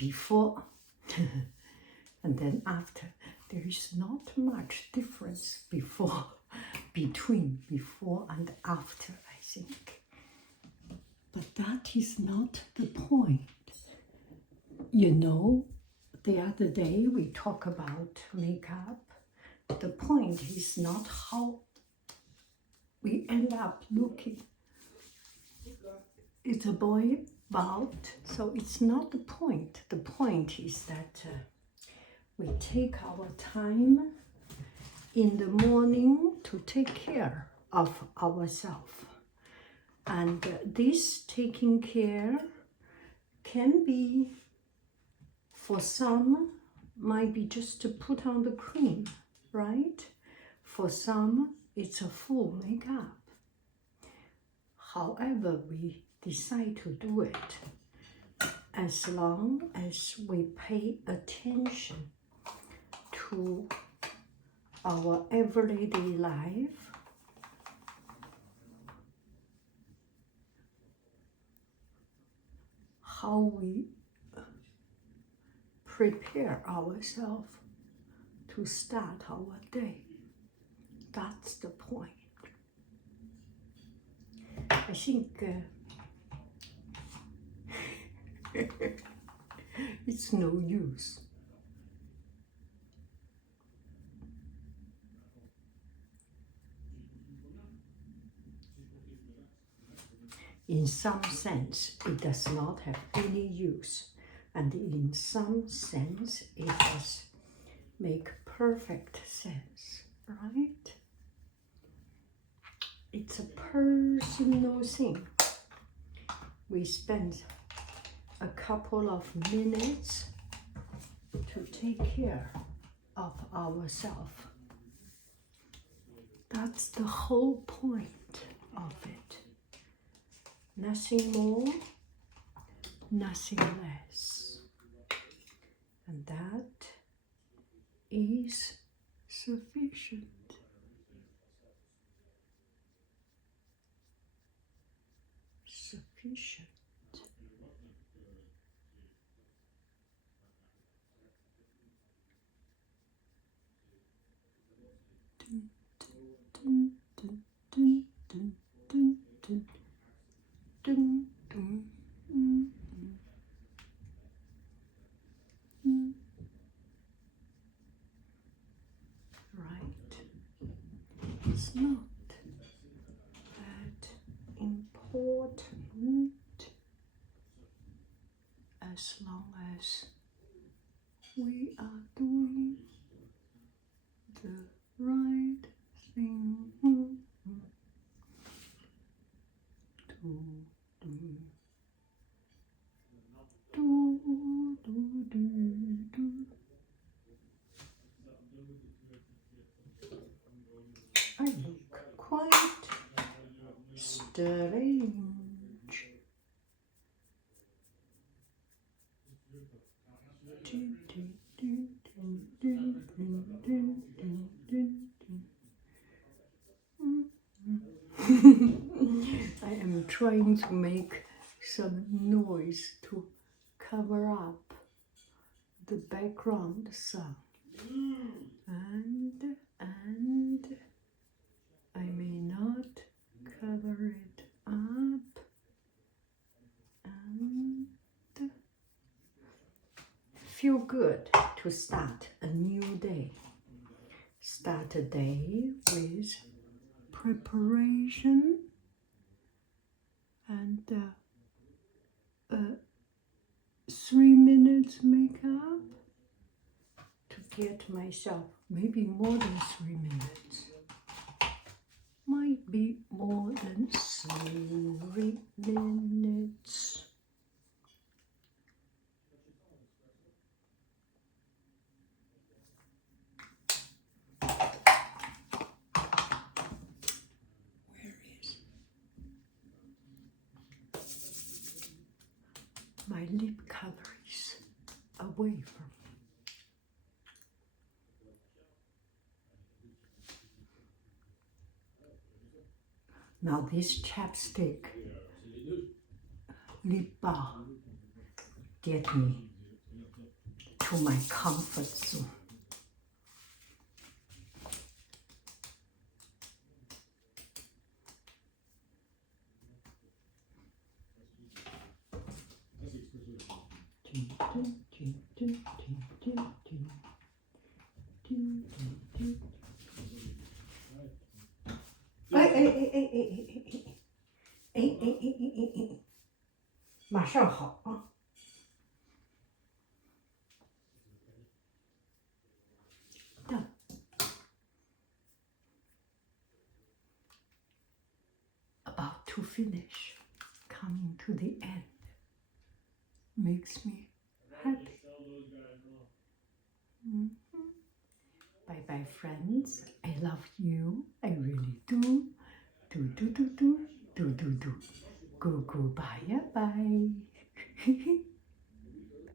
before and then after. There is not much difference between before and after, I think. But that is not the point. You know, the other day we talk about makeup. The point is not how we end up looking. It's about, so it's not the point. The point is that we take our time in the morning to take care of ourselves. And this taking care can be, for some, might be just to put on the cream, right? For some, it's a full makeup. However we decide to do it, as long as we pay attention to our everyday life, how we prepare ourselves to start our day. That's the point. I think it's no use. In some sense, it does not have any use. And in some sense, it does make perfect sense, right? It's a personal thing. We spend a couple of minutes to take care of ourselves. That's the whole point of it. Nothing more, nothing less. And that is sufficient. Sufficient. Dun, dun, dun, dun, dun, dun, dun. Dun, dun, right. It's not that important as long as we are doing the right thing. I look quite strange. I am trying to make some noise to cover up the background sound. And I may not cover it up. And feel good to start a new day. Start a day with preparation and 3 minutes makeup to get myself, maybe more than 3 minutes. Might be more than 3 minutes. My lip cover is away from me. Now this chapstick lip balm get me to my comfort zone.哎，马上好啊。Done. About to finish, coming to the end, makes me happy. Bye bye, friends. I love you. I really do. Do. Go, bye, bye.